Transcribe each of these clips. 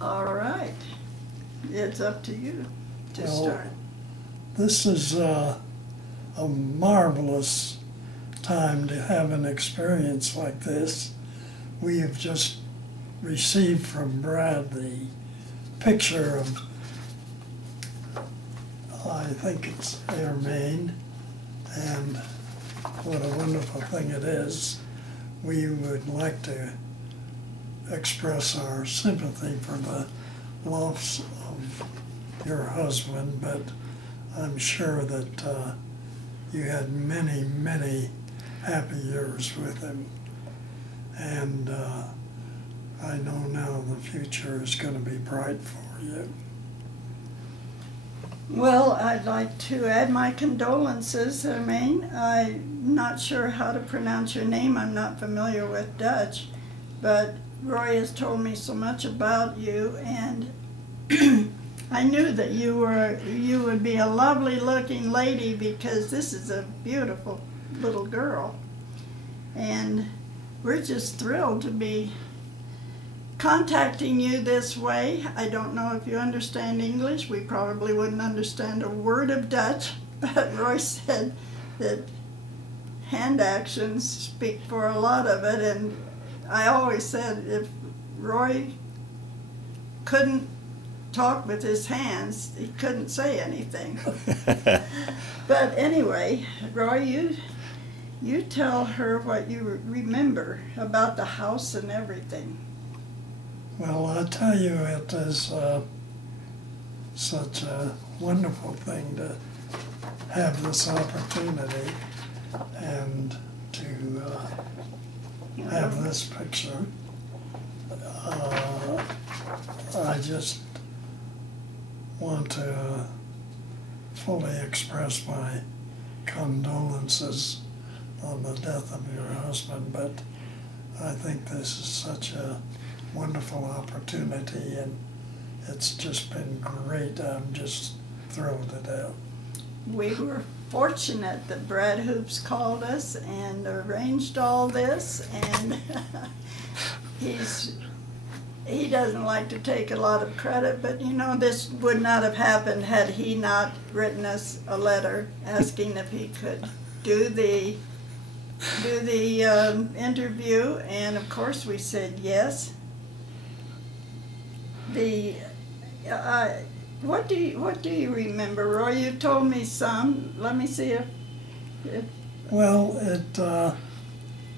All right. It's up to you to start. This is a marvelous time to have an experience like this. We have just received from Brad the picture of, I think it's Irmine, and what a wonderful thing it is. We would like to express our sympathy for the loss of your husband, but I'm sure that you had many, many happy years with him. And I know now the future is going to be bright for you. Well, I'd like to add my condolences, Irmine. I'm not sure how to pronounce your name. I'm not familiar with Dutch, but Roy has told me so much about you, and I knew that you would be a lovely looking lady, because this is a beautiful little girl. And we're just thrilled to be contacting you this way. I don't know if you understand English. We probably wouldn't understand a word of Dutch, but Roy said that hand actions speak for a lot of it, and I always said if Roy couldn't talk with his hands, he couldn't say anything. But anyway, Roy, you tell her what you remember about the house and everything. Well, I tell you, it is such a wonderful thing to have this opportunity and to have this picture. I just want to fully express my condolences on the death of your husband, but I think this is such a wonderful opportunity, and it's just been great. I'm just thrilled to death. We were fortunate that Brad Hoops called us and arranged all this, and he doesn't like to take a lot of credit, but you know, this would not have happened had he not written us a letter asking if he could do the interview, and of course we said yes. What do you remember, Roy? You told me some. Let me see if well, it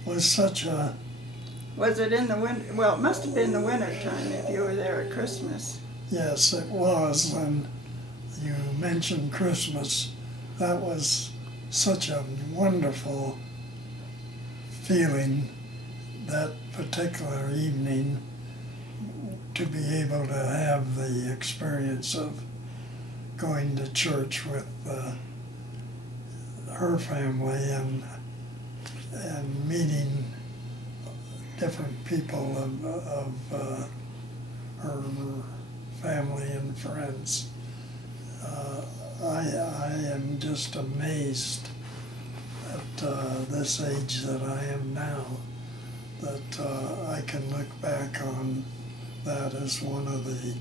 was such a... Was it in the winter? Well, it must have been the winter time if you were there at Christmas. Yes, it was. And you mentioned Christmas. That was such a wonderful feeling that particular evening, to be able to have the experience of going to church with her family and meeting different people of her family and friends. I am just amazed at this age that I am now, that I can look back on that as one of the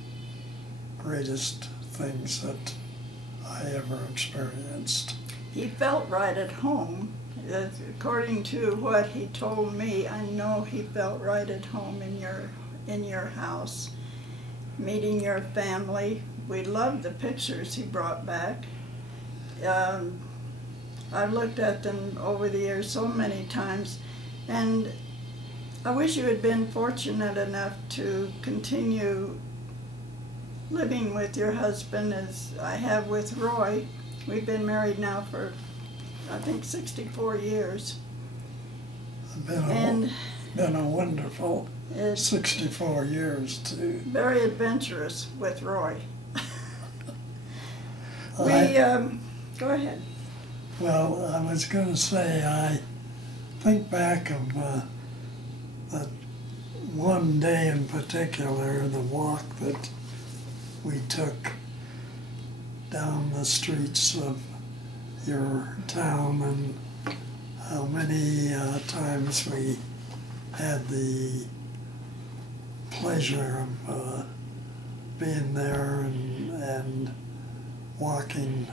greatest things that I ever experienced. He felt right at home. According to what he told me, I know he felt right at home in your house, meeting your family. We loved the pictures he brought back. I've looked at them over the years so many times, and I wish you had been fortunate enough to continue living with your husband as I have with Roy. We've been married now for, I think, 64 years. Been a wonderful 64 years, too. Very adventurous with Roy. Go ahead. Well, I was going to say, I think back of that one day in particular, the walk that we took down the streets of your town, and how many times we had the pleasure of being there and walking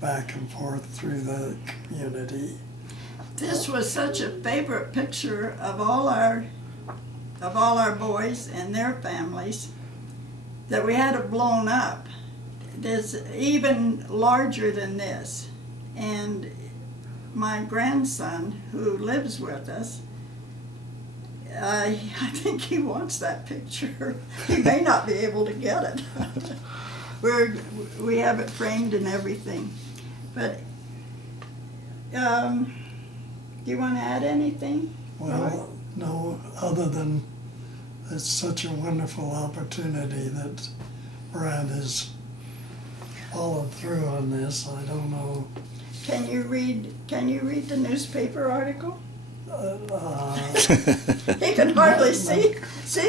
back and forth through the community. This was such a favorite picture of all our boys and their families that we had it blown up. It's even larger than this. And my grandson, who lives with us, I think he wants that picture. He may not be able to get it. We have it framed and everything. But do you want to add anything? Well, no, other than it's such a wonderful opportunity that Brad has followed through on this. I don't know. Can you read the newspaper article? He can hardly see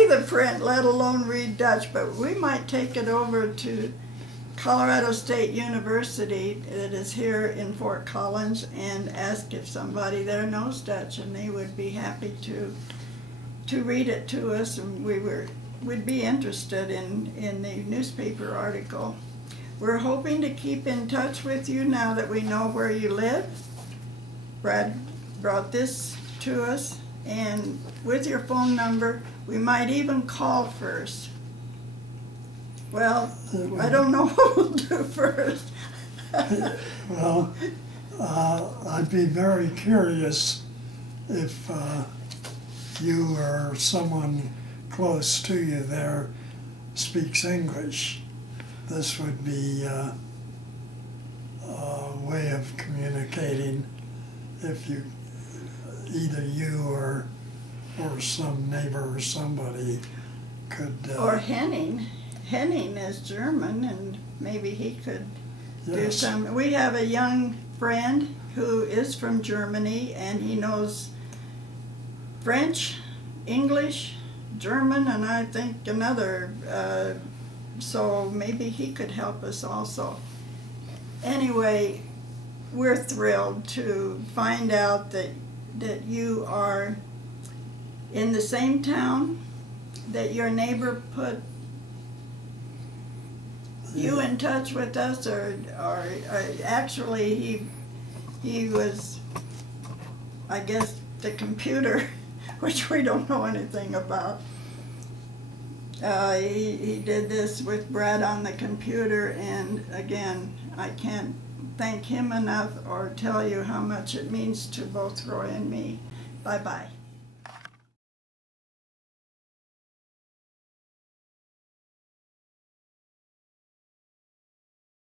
the print, let alone read Dutch, but we might take it over to Colorado State University that is here in Fort Collins and ask if somebody there knows Dutch, and they would be happy to read it to us, and we'd be interested in the newspaper article. We're hoping to keep in touch with you now that we know where you live. Brad brought this to us, and with your phone number, we might even call first. Well, I don't know what we'll do first. Well, I'd be very curious if you or someone close to you there speaks English. This would be a way of communicating if you, either you or some neighbor or somebody could. Or Henning. Henning is German, and maybe he could do some. We have a young friend who is from Germany, and he knows French, English, German, and I think another. So maybe he could help us also. Anyway, we're thrilled to find out that you are in the same town, that your neighbor put you in touch with us, or actually he was, I guess, the computer, which we don't know anything about. He did this with Brad on the computer, and again, I can't thank him enough or tell you how much it means to both Roy and me. Bye-bye.